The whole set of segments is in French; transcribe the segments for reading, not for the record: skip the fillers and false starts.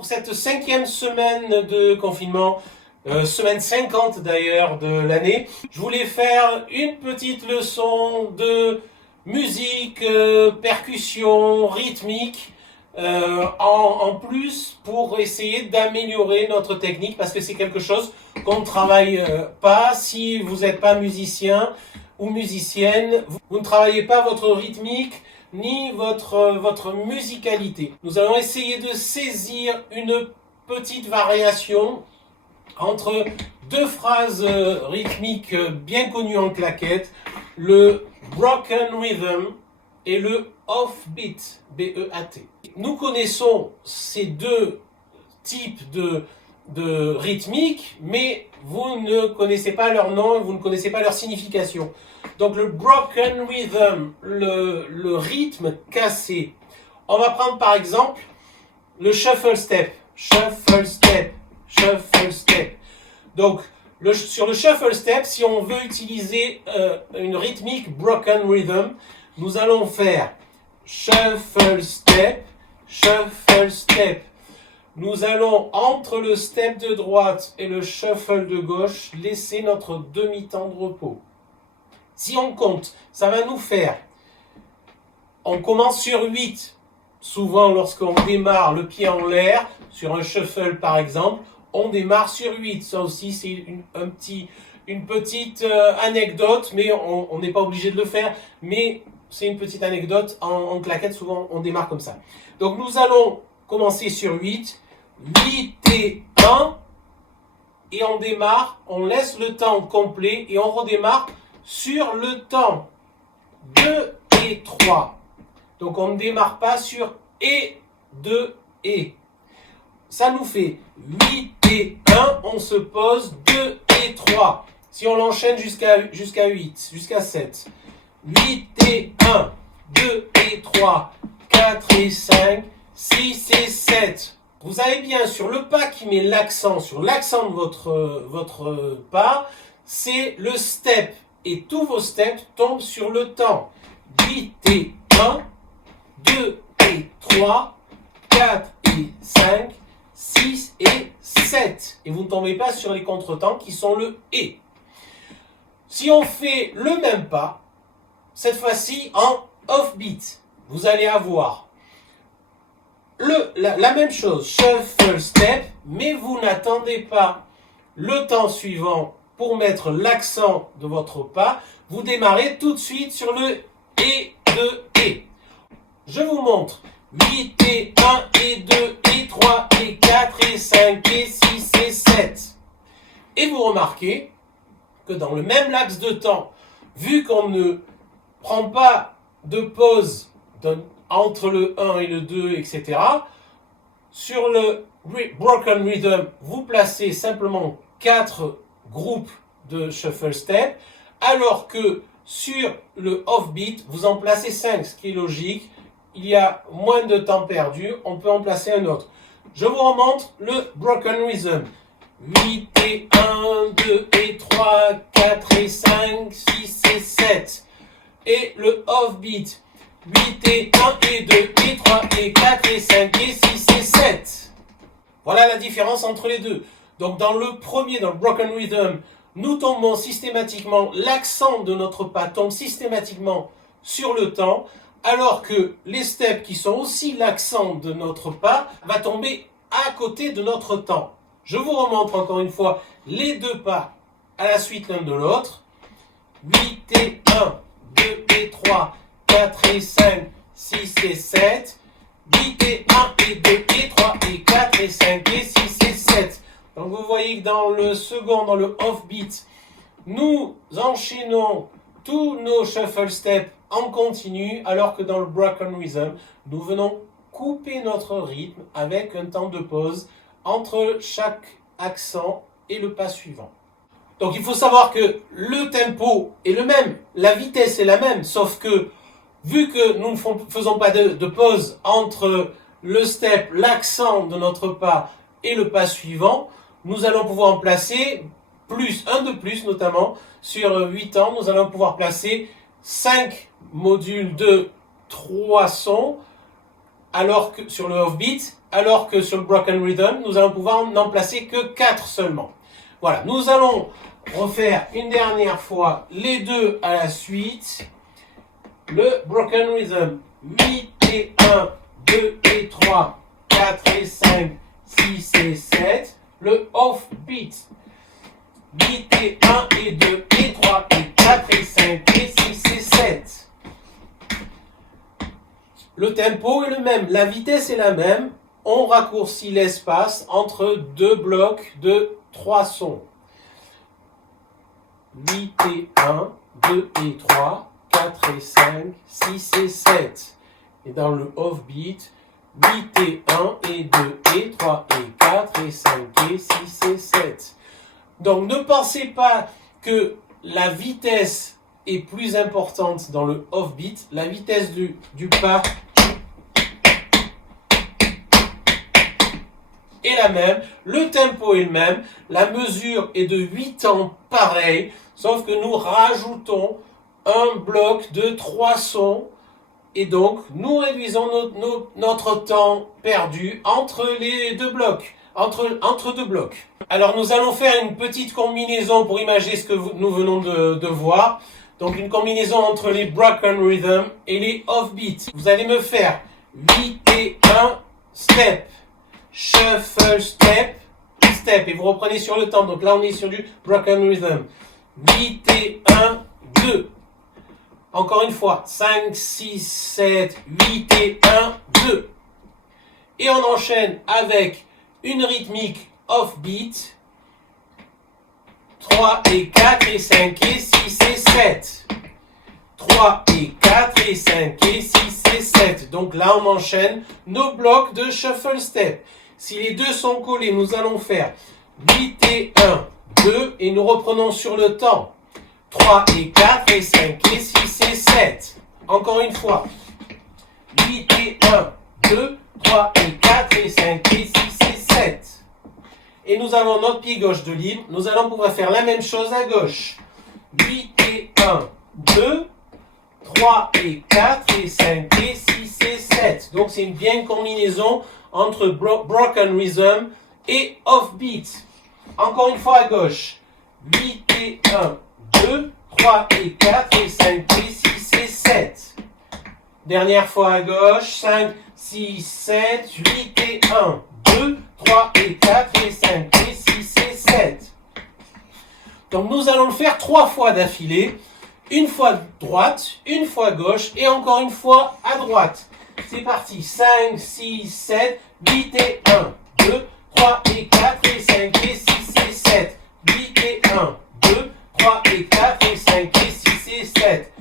pour cette 5e semaine de confinement, semaine 50 d'ailleurs de l'année. Je voulais faire une petite leçon de musique, percussion, rythmique, en plus pour essayer d'améliorer notre technique parce que c'est quelque chose qu'on ne travaille pas. Si vous n'êtes pas musicien ou musicienne, vous ne travaillez pas votre rythmique ni votre musicalité. Nous allons essayer de saisir une petite variation entre deux phrases rythmiques bien connues en claquette, le broken rhythm et le offbeat, B-E-A-T. Nous connaissons ces deux types de rythmiques, mais vous ne connaissez pas leur nom, vous ne connaissez pas leur signification. Donc le broken rhythm, le rythme cassé. On va prendre par exemple le shuffle step, shuffle step, shuffle step. Donc sur le shuffle step, si on veut utiliser une rythmique broken rhythm, nous allons faire shuffle step, shuffle step. Nous allons, entre le step de droite et le shuffle de gauche, laisser notre demi-temps de repos. Si on compte, ça va nous faire, on commence sur 8. Souvent, lorsqu'on démarre le pied en l'air, sur un shuffle par exemple, on démarre sur 8. Ça aussi, c'est une petite anecdote, mais on n'est pas obligé de le faire. Mais c'est une petite anecdote, en claquette, souvent on démarre comme ça. Donc nous allons commencer sur 8. 8 et 1. Et on démarre, on laisse le temps complet et on redémarre sur le temps 2 et 3. Donc on ne démarre pas sur et 2 et. Ça nous fait 8 et 1, on se pose 2 et 3. Si on l'enchaîne jusqu'à 8, jusqu'à 7. 8 et 1, 2 et 3, 4 et 5, 6 et 7. Vous avez bien sur le pas qui met l'accent, sur l'accent de votre pas, c'est le step. Et tous vos steps tombent sur le temps. 8 et 1, 2 et 3, 4 et 5, 6 et 7. Et vous ne tombez pas sur les contretemps qui sont le et. Si on fait le même pas, cette fois-ci en offbeat, vous allez avoir la même chose, shuffle step, mais vous n'attendez pas le temps suivant pour mettre l'accent de votre pas. Vous démarrez tout de suite sur le et de et. Je vous montre 8 et 1 et 2 et 3 et 4 et 5 et 6 et 7. Et vous remarquez que dans le même laps de temps, vu qu'on ne prend pas de pause entre le 1 et le 2, etc., sur le broken rhythm, vous placez simplement 4 groupes de shuffle step, alors que sur le offbeat, vous en placez 5, ce qui est logique. Il y a moins de temps perdu, on peut en placer un autre. Je vous remontre le broken rhythm. 8 et 1, 2 et 3, 4 et 5, 6 et 7. Et le offbeat. 8 et 1 et 2 et 3 et 4 et 5 et 6 et 7. Voilà la différence entre les deux. Donc dans le premier, dans le broken rhythm, nous tombons systématiquement, l'accent de notre pas tombe systématiquement sur le temps, alors que les steps qui sont aussi l'accent de notre pas va tomber à côté de notre temps. Je vous remontre encore une fois les deux pas à la suite l'un de l'autre. 8 et 1, 2 et 3, 4 et 5, 6 et 7. 8 et 1 et 2 et 3 et 4 et 5 et 6 et 7. Donc vous voyez que dans le second, dans le offbeat, nous enchaînons tous nos shuffle steps en continu, alors que dans le broken rhythm, nous venons couper notre rythme avec un temps de pause entre chaque accent et le pas suivant. Donc il faut savoir que le tempo est le même, la vitesse est la même, sauf que vu que nous ne faisons pas de pause entre le step, l'accent de notre pas et le pas suivant, nous allons pouvoir en placer un de plus notamment, sur 8 temps, nous allons pouvoir placer 5 modules de 3 sons alors que sur le offbeat, alors que sur le broken rhythm, nous allons pouvoir n'en placer que 4 seulement. Voilà, nous allons refaire une dernière fois les deux à la suite. Le broken rhythm, 8 et 1, 2 et 3, 4 et 5, 6 et 7. Le offbeat, 8 et 1 et 2 et 3 et 4 et 5 et 6 et 7. Le tempo est le même, la vitesse est la même. On raccourcit l'espace entre deux blocs de 3 sons. 8 et 1, 2 et 3, 4 et 5, 6 et 7. Et dans le offbeat, 8 et 1 et 2 et 3 et 4 et 5 et 6 et 7. Donc ne pensez pas que la vitesse est plus importante dans le offbeat. La vitesse du pas est la même, le tempo est le même, la mesure est de 8 temps pareil, sauf que nous rajoutons un bloc de 3 sons et donc nous réduisons notre temps perdu entre les deux blocs, entre deux blocs. Alors nous allons faire une petite combinaison pour imaginer ce que nous venons de voir. Donc une combinaison entre les broken rhythm et les offbeat. Vous allez me faire 8 et 1 step, shuffle step, step, et vous reprenez sur le temps. Donc là on est sur du broken rhythm. 8 et 1, 2. Encore une fois, 5, 6, 7, 8 et 1, 2. Et on enchaîne avec une rythmique offbeat. 3 et 4 et 5 et 6 et 7. 3 et 4 et 5 et 6 et 7. Donc là on enchaîne nos blocs de shuffle step. Si les deux sont collés, nous allons faire 8 et 1, 2 et nous reprenons sur le temps. 3 et 4 et 5 et 6 et 7. Encore une fois. 8 et 1, 2, 3 et 4 et 5 et 6 et 7. Et nous avons notre pied gauche de libre. Nous allons pouvoir faire la même chose à gauche. 8 et 1, 2, 3 et 4 et 5 et 6 et 7. Donc c'est une bien combinaison entre broken rhythm et offbeat. Encore une fois à gauche. 8 et 1, 2, 3 et 4 et 5 et 6 et 7. Dernière fois à gauche. 5, 6, 7, 8 et 1, 2, 3 et 4 et 5 et 6 et 7. Donc nous allons le faire 3 fois d'affilée. Une fois droite, une fois gauche et encore une fois à droite. C'est parti. 5, 6, 7, 8 et 1, 2, 3 et 4 et 5 et 6 et 7. 8 et 1, 2, 3 et 4 et 5 et 6 et 7.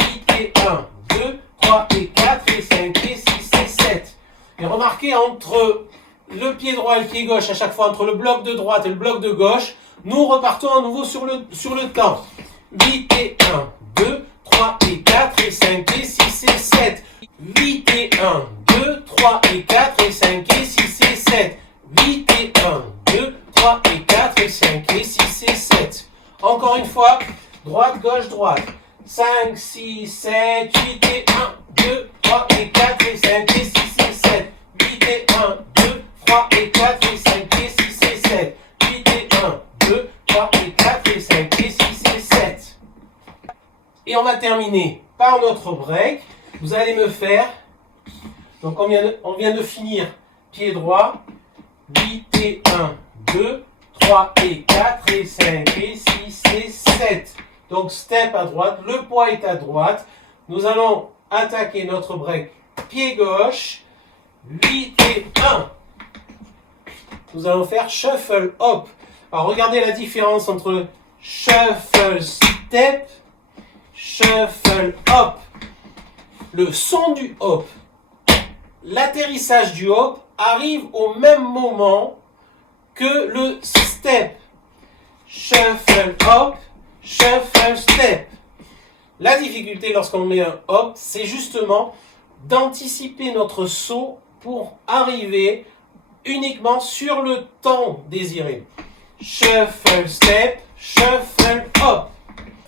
8 et 1, 2, 3 et 4 et 5 et 6 et 7. Et remarquez entre le pied droit et le pied gauche, à chaque fois entre le bloc de droite et le bloc de gauche, nous repartons à nouveau sur le temps. 8 et 1, 2, 3 et 4 et 5 et 6 et 7. 8 et 1, 2, 3 et 4 et 5 et 6 et 7. 8 et 1, 2, 3 et 4 et 5 et 6 et 7. Encore une fois, droite, gauche, droite. 5, 6, 7, 8 et 1, 2, 3 et 4 et 5 et 6 et 7. 8 et 1, 2, 3 et 4 et 5 et 6 et 7. 8 et 1, 2, 3 et 4 et 5 et 6 et 7. Et on va terminer par notre break. Vous allez me faire, donc on vient de finir pied droit, 8 et 1, 2, 3 et 4 et 5 et 6 et 7. Donc step à droite, le poids est à droite. Nous allons attaquer notre break pied gauche, 8 et 1. Nous allons faire shuffle hop. Alors regardez la différence entre shuffle step, shuffle hop. Le son du hop, l'atterrissage du hop arrive au même moment que le step. Shuffle hop, shuffle step. La difficulté lorsqu'on met un hop, c'est justement d'anticiper notre saut pour arriver uniquement sur le temps désiré. Shuffle step, shuffle hop.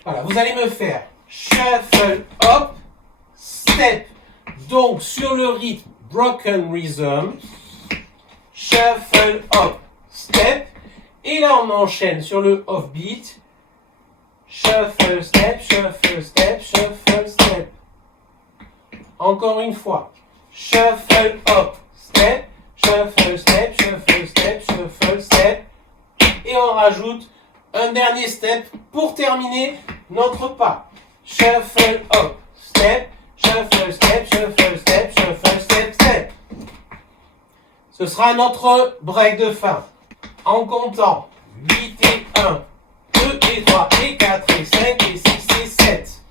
Voilà, vous allez me faire shuffle hop, step. Donc sur le rythme broken rhythm, shuffle, hop, step. Et là, on enchaîne sur le offbeat. Shuffle, step, shuffle, step, shuffle, step. Encore une fois. Shuffle, hop, step, shuffle, step, shuffle, step, shuffle, step. Et on rajoute un dernier step pour terminer notre pas. Shuffle, hop, step, shuffle, step, shuffle, step, shuffle, step, step. Ce sera notre break de fin. En comptant 8 et 1, 2 et 3 et 4 et 5 et 6 et 7.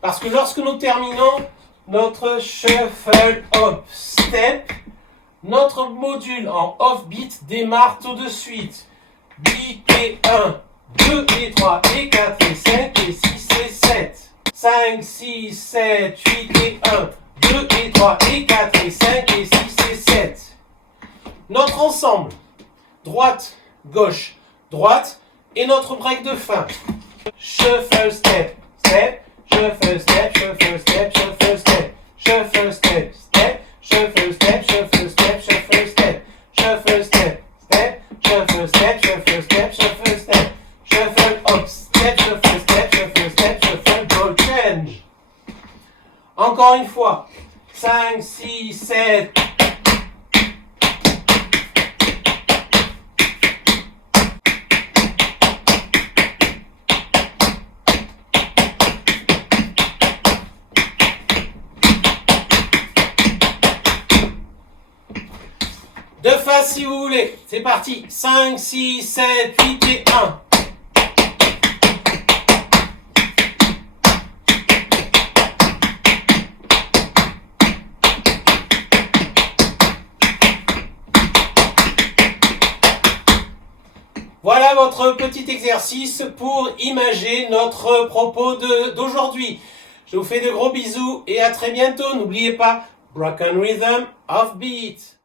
Parce que lorsque nous terminons notre shuffle hop step, notre module en offbeat démarre tout de suite. 8 et 1, 2 et 3 et 4 et 5 et 6 et 7. 5, 6, 7, 8 et 1, 2 et 3 et 4 et 5 et 6 et 7. Notre ensemble. Droite, gauche, droite, et notre break de fin. Shuffle, step, step, shuffle, step, shuffle, step, shuffle, step, shuffle, step, step, shuffle, step, shuffle, step, shuffle, step, shuffle, step, step, shuffle, step, shuffle, step, shuffle, step, shuffle, hop, step, shuffle, step, shuffle, step, shuffle, ball change. Encore une fois. 5, 6, 7. De face si vous voulez. C'est parti. 5, 6, 7, 8 et 1. Voilà votre petit exercice pour imager notre propos d'aujourd'hui. Je vous fais de gros bisous et à très bientôt. N'oubliez pas, broken rhythm, offbeat.